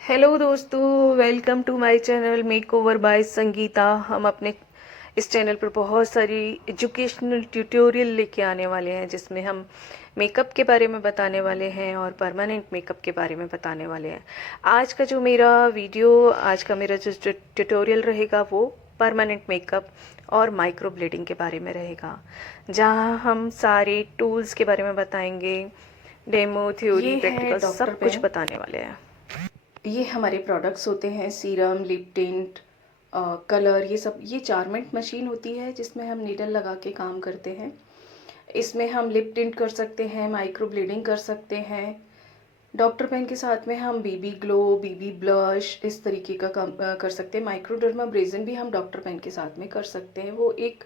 Hello दोस्तों, welcome to my channel makeover by Sangeeta. हम अपने इस चैनल पर बहुत सारी एजुकेशनल ट्यूटोरियल लेके आने वाले हैं, जिसमें हम मेकअप के बारे में बताने वाले हैं और परमानेंट मेकअप के बारे में बताने वाले हैं। आज का मेरा जो ट्यूटोरियल रहेगा वो परमानेंट मेकअप और माइक्रो ब्लेडिंग के बारे में रहेगा, जहाँ हम सारे टूल्स के बारे में बताएंगे। डेमो, थ्योरी, ये है प्रैक्टिकल डॉक्टर सब कुछ पेन। बताने वाले हैं। ये हमारे प्रोडक्ट्स होते हैं, सीरम, लिप टिंट, कलर, ये सब। ये चारमेंट मशीन होती है जिसमें हम नीडल लगा के काम करते हैं। इसमें हम लिप टिंट कर सकते हैं, माइक्रो ब्लीडिंग कर सकते हैं। डॉक्टर पेन के साथ में हम बीबी ग्लो, बीबी ब्लश, इस तरीके का काम कर सकते हैं। माइक्रोडर्माब्रेजन भी हम डॉक्टर पेन के साथ में कर सकते हैं। वो एक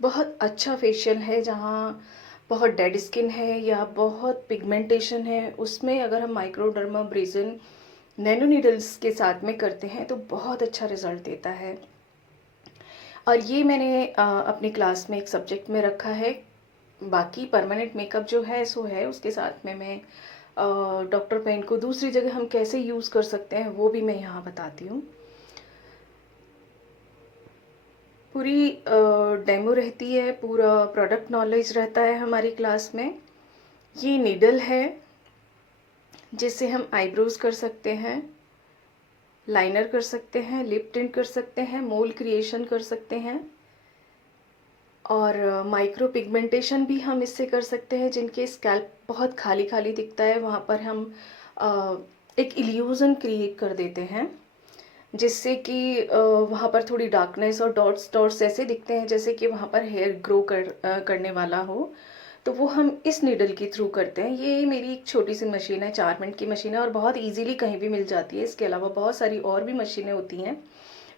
बहुत अच्छा फेशियल है जहाँ बहुत डेड स्किन है या बहुत पिगमेंटेशन है, उसमें अगर हम माइक्रोडर्माब्रेजन नैनो नीडल्स के साथ में करते हैं तो बहुत अच्छा रिजल्ट देता है। और ये मैंने अपनी क्लास में एक सब्जेक्ट में रखा है। बाकी परमानेंट मेकअप जो है सो है, उसके साथ में मैं डॉक्टर पेन को दूसरी जगह हम कैसे यूज़ कर सकते हैं वो भी मैं यहाँ बताती हूँ। पूरी डेमो रहती है, पूरा प्रोडक्ट नॉलेज रहता है हमारी क्लास में। ये नीडल है जिससे हम आईब्रोज कर सकते हैं, लाइनर कर सकते हैं, लिप टिंट कर सकते हैं, मोल क्रिएशन कर सकते हैं, और माइक्रो पिगमेंटेशन भी हम इससे कर सकते हैं। जिनके स्कैल्प बहुत खाली खाली दिखता है वहाँ पर हम एक इल्यूज़न क्रिएट कर देते हैं, जिससे कि वहाँ पर थोड़ी डार्कनेस और डॉट्स डॉट्स ऐसे दिखते हैं जैसे कि वहाँ पर हेयर ग्रो करने वाला हो। तो वो हम इस नीडल के थ्रू करते हैं। ये मेरी एक छोटी सी मशीन है, 4 मिनट की मशीन है और बहुत इजीली कहीं भी मिल जाती है। इसके अलावा बहुत सारी और भी मशीनें होती हैं,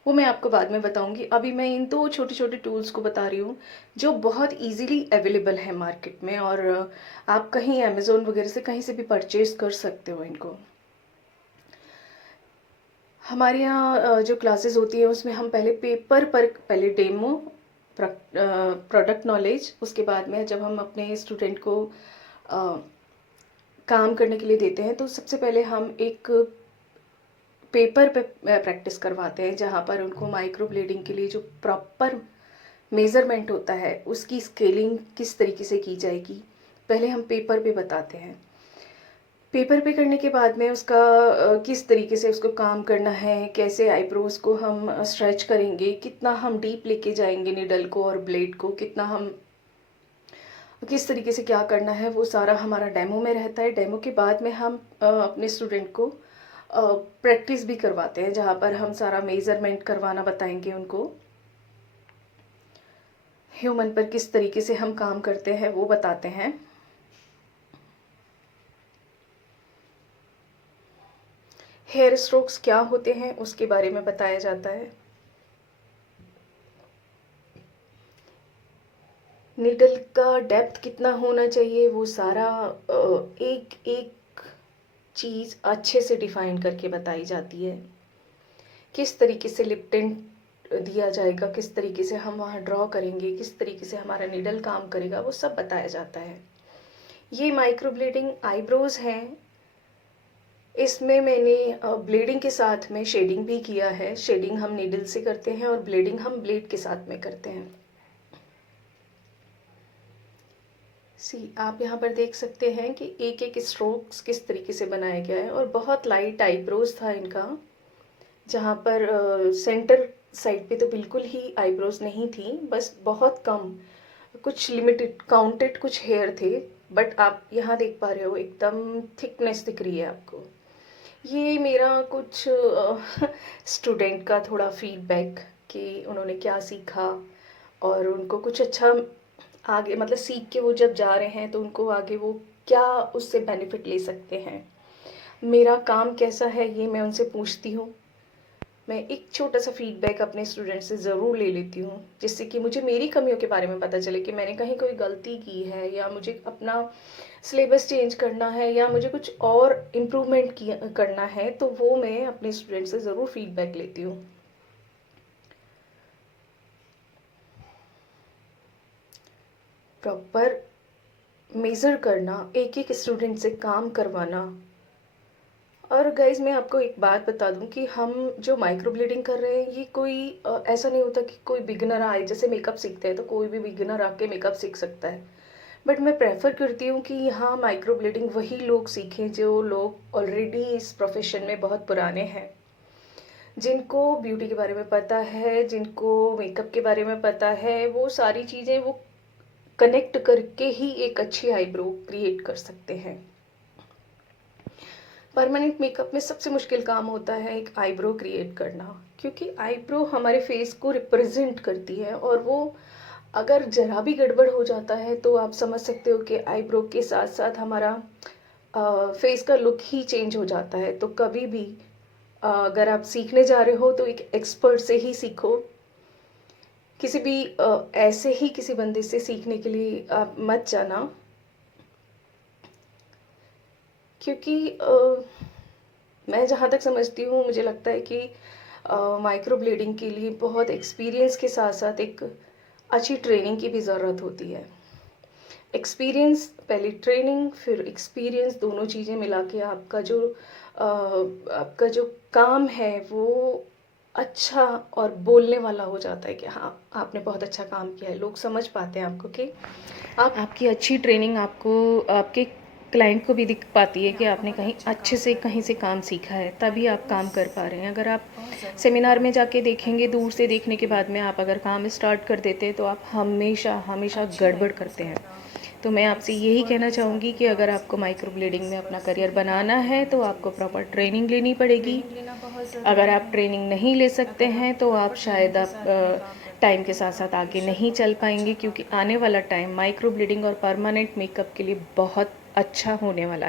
वो मैं आपको बाद में बताऊंगी। अभी मैं इन दो छोटे छोटे टूल्स को बता रही हूँ जो बहुत इजीली अवेलेबल है मार्केट में, और आप कहीं अमेज़ोन वगैरह से कहीं से भी परचेज कर सकते हो इनको। हमारे यहाँ जो क्लासेस होती है उसमें हम पहले पेपर पर पहले डेमो, प्रोडक्ट नॉलेज, उसके बाद में जब हम अपने स्टूडेंट को अ, काम करने के लिए देते हैं तो सबसे पहले हम एक पेपर पे प्रैक्टिस करवाते हैं, जहाँ पर उनको माइक्रो ब्लेडिंग के लिए जो प्रॉपर मेज़रमेंट होता है उसकी स्केलिंग किस तरीके से की जाएगी, पहले हम पेपर पे बताते हैं। पेपर पे करने के बाद में उसका किस तरीके से उसको काम करना है, कैसे आईब्रोज को हम स्ट्रेच करेंगे, कितना हम डीप लेके जाएंगे निडल को और ब्लेड को, कितना हम किस तरीके से क्या करना है, वो सारा हमारा डेमो में रहता है। डेमो के बाद में हम अपने स्टूडेंट को प्रैक्टिस भी करवाते हैं, जहाँ पर हम सारा मेज़रमेंट करवाना बताएंगे उनको। ह्यूमन पर किस तरीके से हम काम करते हैं वो बताते हैं। हेयर स्ट्रोक्स क्या होते हैं उसके बारे में बताया जाता है। नीडल का डेप्थ कितना होना चाहिए वो सारा एक एक चीज़ अच्छे से डिफाइन करके बताई जाती है। किस तरीके से लिप टिंट दिया जाएगा, किस तरीके से हम वहाँ ड्रॉ करेंगे, किस तरीके से हमारा नीडल काम करेगा, वो सब बताया जाता है। ये माइक्रो ब्लेडिंग आईब्रोज हैं। इसमें मैंने ब्लेडिंग के साथ में शेडिंग भी किया है। शेडिंग हम नीडल से करते हैं और ब्लेडिंग हम ब्लेड के साथ में करते हैं। आप यहाँ पर देख सकते हैं कि एक एक स्ट्रोक्स किस तरीके से बनाया गया है, और बहुत लाइट आईब्रोज था इनका, जहाँ पर सेंटर साइड पे तो बिल्कुल ही आईब्रोज नहीं थी, बस बहुत कम, कुछ लिमिटेड काउंटेड कुछ हेयर थे। बट आप यहाँ देख पा रहे हो एकदम थिकनेस दिख रही है आपको। ये मेरा कुछ स्टूडेंट का थोड़ा फीडबैक कि उन्होंने क्या सीखा और उनको कुछ अच्छा आगे, मतलब सीख के वो जब जा रहे हैं तो उनको आगे वो क्या उससे बेनिफिट ले सकते हैं। मेरा काम कैसा है ये मैं उनसे पूछती हूँ। मैं एक छोटा सा फीडबैक अपने स्टूडेंट से ज़रूर ले लेती हूँ, जिससे कि मुझे मेरी कमियों के बारे में पता चले कि मैंने कहीं कोई गलती की है, या मुझे अपना सिलेबस चेंज करना है, या मुझे कुछ और इम्प्रूवमेंट करना है, तो वो मैं अपने स्टूडेंट से ज़रूर फीडबैक लेती हूँ। प्रॉपर मेज़र करना, एक एक स्टूडेंट से काम करवाना, और गाइज़ मैं आपको एक बात बता दूं कि हम जो माइक्रो ब्लेडिंग कर रहे हैं ये कोई ऐसा नहीं होता कि कोई बिगिनर आए, जैसे मेकअप सीखते हैं तो कोई भी बिगिनर आके मेकअप सीख सकता है। बट मैं प्रेफर करती हूँ कि यहाँ माइक्रो ब्लेडिंग वही लोग सीखें जो लोग ऑलरेडी इस प्रोफेशन में बहुत पुराने हैं, जिनको ब्यूटी के बारे में पता है, जिनको मेकअप के बारे में पता है। वो सारी चीज़ें वो कनेक्ट करके ही एक अच्छी आईब्रो क्रिएट कर सकते हैं। परमानेंट मेकअप में सबसे मुश्किल काम होता है एक आईब्रो क्रिएट करना, क्योंकि आईब्रो हमारे फेस को रिप्रेजेंट करती है और वो अगर ज़रा भी गड़बड़ हो जाता है तो आप समझ सकते हो कि आईब्रो के साथ साथ हमारा फेस का लुक ही चेंज हो जाता है। तो कभी भी अगर आप सीखने जा रहे हो तो एक एक्सपर्ट से ही सीखो। किसी भी ऐसे ही किसी बंदे से सीखने के लिए आप मत जाना, क्योंकि मैं जहाँ तक समझती हूँ मुझे लगता है कि माइक्रो ब्लेडिंग के लिए बहुत एक्सपीरियंस के साथ साथ एक अच्छी ट्रेनिंग की भी ज़रूरत होती है। एक्सपीरियंस पहले, ट्रेनिंग फिर एक्सपीरियंस, दोनों चीज़ें मिला के आपका जो काम है वो अच्छा और बोलने वाला हो जाता है कि हाँ आपने बहुत अच्छा काम किया है। लोग समझ पाते हैं आपको कि आपकी अच्छी ट्रेनिंग आपको आपके क्लाइंट को भी दिख पाती है कि आपने कहीं अच्छे से कहीं से काम सीखा है, तभी आप काम कर पा रहे हैं। अगर आप सेमिनार में जाके देखेंगे, दूर से देखने के बाद में आप अगर काम स्टार्ट कर देते हैं तो आप हमेशा हमेशा गड़बड़ करते हैं। तो मैं आपसे यही कहना चाहूँगी कि अगर आपको माइक्रो ब्लेडिंग में अपना करियर बनाना है तो आपको प्रॉपर ट्रेनिंग लेनी पड़ेगी। अगर आप ट्रेनिंग नहीं ले सकते हैं तो आप शायद आप टाइम के साथ साथ आगे नहीं चल पाएंगे, क्योंकि आने वाला टाइम माइक्रो ब्लीडिंग और परमानेंट मेकअप के लिए बहुत अच्छा होने वाला है।